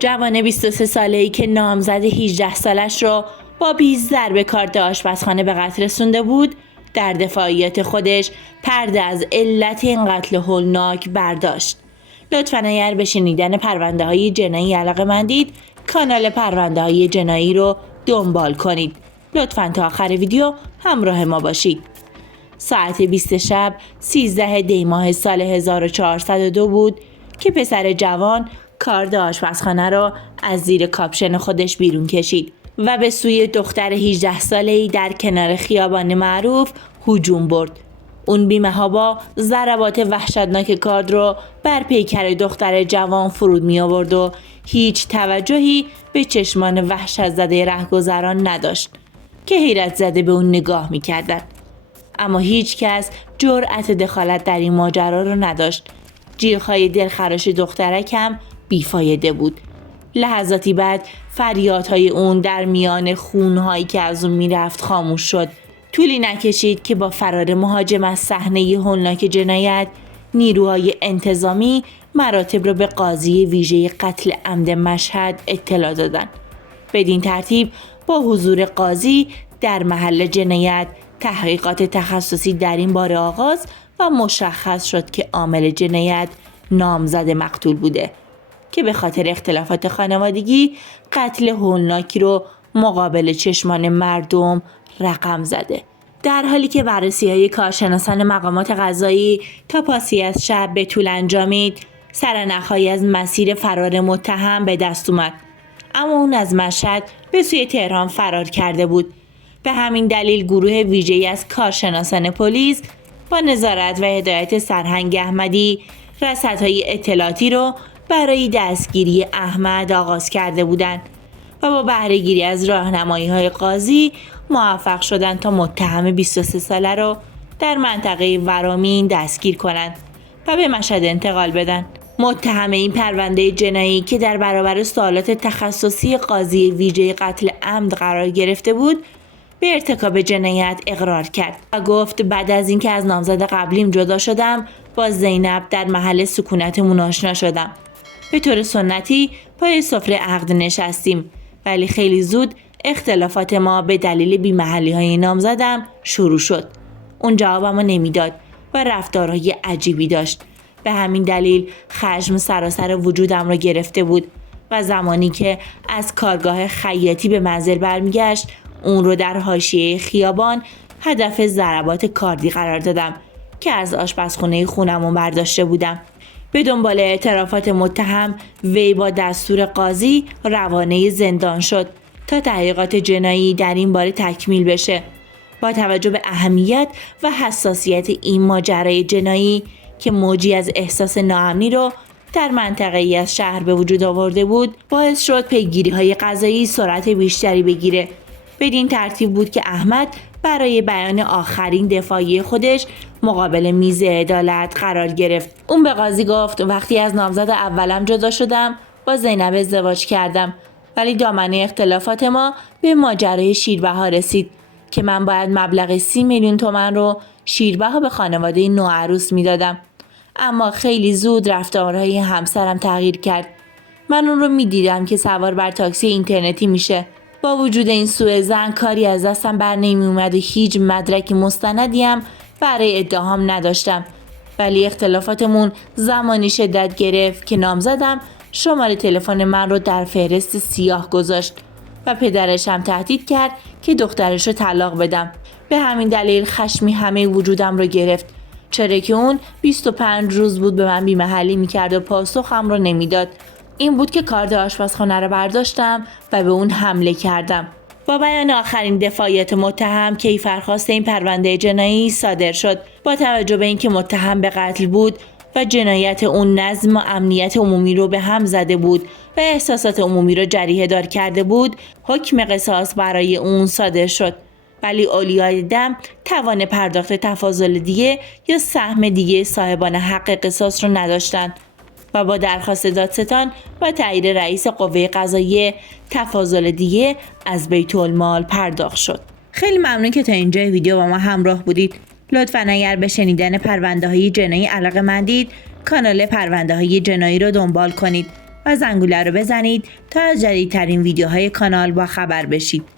جوان 23 ساله‌ای که نامزد 18 سالش را با 20 ضربه کارت آشپزخانه به قتل رسونده بود، در دفاعیات خودش پرده از علت این قتل هولناک برداشت. لطفاً اگر به شنیدن پرونده‌های جنایی علاقه‌مندید، کانال پرونده‌های جنایی رو دنبال کنید. لطفاً تا آخر ویدیو همراه ما باشید. ساعت 20 شب 13 دی ماه سال 1402 بود که پسر جوان کارد آشپزخانه را از زیر کاپشن خودش بیرون کشید و به سوی دختر 18 ساله‌ای در کنار خیابان معروف هجوم برد. اون بی‌محابا ضربات وحشتناک کارد رو بر پیکر دختر جوان فرود می آورد و هیچ توجهی به چشمان وحشت زده رهگذران نداشت که حیرت زده به اون نگاه می کردن. اما هیچ کس جرأت دخالت در این ماجرا رو نداشت. جیغ‌های دلخراش دخترک هم بیفایده بود. لحظاتی بعد فریادهای اون در میان خونهایی که از اون میرفت خاموش شد. طولی نکشید که با فرار مهاجم از صحنه هولناک جنایت، نیروهای انتظامی مراتب را به قاضی ویژه قتل عمد مشهد اطلاع دادند. بدین ترتیب با حضور قاضی در محل جنایت تحقیقات تخصصی در این باره آغاز و مشخص شد که عامل جنایت نامزد مقتول بوده که به خاطر اختلافات خانوادگی قتل هولناکی رو مقابل چشمان مردم رقم زده. در حالی که بررسی‌های کارشناسان مقامات قضایی تا پاسی از شب به طول انجامید، سرنخ‌هایی از مسیر فرار متهم به دست اومد. اما اون از مشهد به سوی تهران فرار کرده بود. به همین دلیل گروه ویژه‌ای از کارشناسان پلیس با نظارت و هدایت سرهنگ احمدی رصدهای اطلاعاتی رو برای دستگیری احمد آغاز کرده بودند و با بهره‌گیری از راهنمایی‌های قاضی موفق شدند تا متهم 23 ساله رو در منطقه ورامین دستگیر کنند و به مشهد انتقال بدن. متهم این پرونده جنایی که در برابر سوالات تخصصی قاضی ویژه قتل عمد قرار گرفته بود، به ارتکاب جنایت اقرار کرد و گفت بعد از اینکه از نامزد قبلیم جدا شدم، با زینب در محل سکونتمون آشنا شدم. به طور سنتی پای سفره عقد نشستیم، ولی خیلی زود اختلافات ما به دلیل بی‌محلی‌های نامزدم شروع شد. اون جوابمو نمیداد و رفتارهای عجیبی داشت. به همین دلیل خشم سراسر وجودم را گرفته بود و زمانی که از کارگاه خیاطی به منزل برمیگشت، اون رو در حاشیه خیابان هدف ضربات کاردی قرار دادم که از آشپزخونه خونمون برداشته بودم. به دنبال اعترافات متهم، وی با دستور قاضی روانه زندان شد تا تحقیقات جنایی در این باره تکمیل بشه. با توجه به اهمیت و حساسیت این ماجرای جنایی که موجی از احساس ناامنی رو در منطقه ای از شهر به وجود آورده بود، باعث شد پیگیری‌های قضایی سرعت بیشتری بگیره. بدین ترتیب بود که احمد برای بیان آخرین دفاعی خودش مقابل میز عدالت قرار گرفت. اون به قاضی گفت وقتی از نامزد اولم جدا شدم، با زینب ازدواج کردم، ولی دامنه اختلافات ما به ماجرای شیربها رسید که من باید مبلغ 30 میلیون تومان رو شیربها به خانواده نوعروس میدادم. اما خیلی زود رفتارهای همسرم تغییر کرد. من اون رو میدیدم که سوار بر تاکسی اینترنتی میشه. با وجود این سوء ظن کاری از دستم بر نمی اومد و هیچ مدرک مستندی هم برای ادعام نداشتم. ولی اختلافاتمون زمانی شدت گرفت که نامزدم شماره تلفن من رو در فهرست سیاه گذاشت و پدرش هم تهدید کرد که دخترش رو طلاق بدم. به همین دلیل خشمی همه وجودم رو گرفت، چرا که اون 25 روز بود به من بی‌محلی میکرد و پاسخم رو نمیداد. این بود که کارد آشپزخانه رو برداشتم و به اون حمله کردم. با بیان آخرین دفاعیت متهم، کیفرخواست این پرونده جنایی صادر شد. با توجه به اینکه متهم به قتل بود و جنایت اون نظم و امنیت عمومی رو به هم زده بود و احساسات عمومی رو جریحه دار کرده بود، حکم قصاص برای اون صادر شد. ولی اولیای دم توان پرداخت تفاضل دیگه یا سهم دیگه صاحبان حق قصاص رو نداشتند و با درخواست دادستان و تایید رئیس قوه قضاییه تفاضل دیگه از بیت المال پرداخت شد. خیلی ممنون که تا اینجای ویدیو با ما همراه بودید. لطفاً اگر به شنیدن پرونده‌های جنایی علاقه‌مندید، کانال پرونده‌های جنایی رو دنبال کنید و زنگوله رو بزنید تا از جدیدترین ویدیوهای کانال با خبر بشید.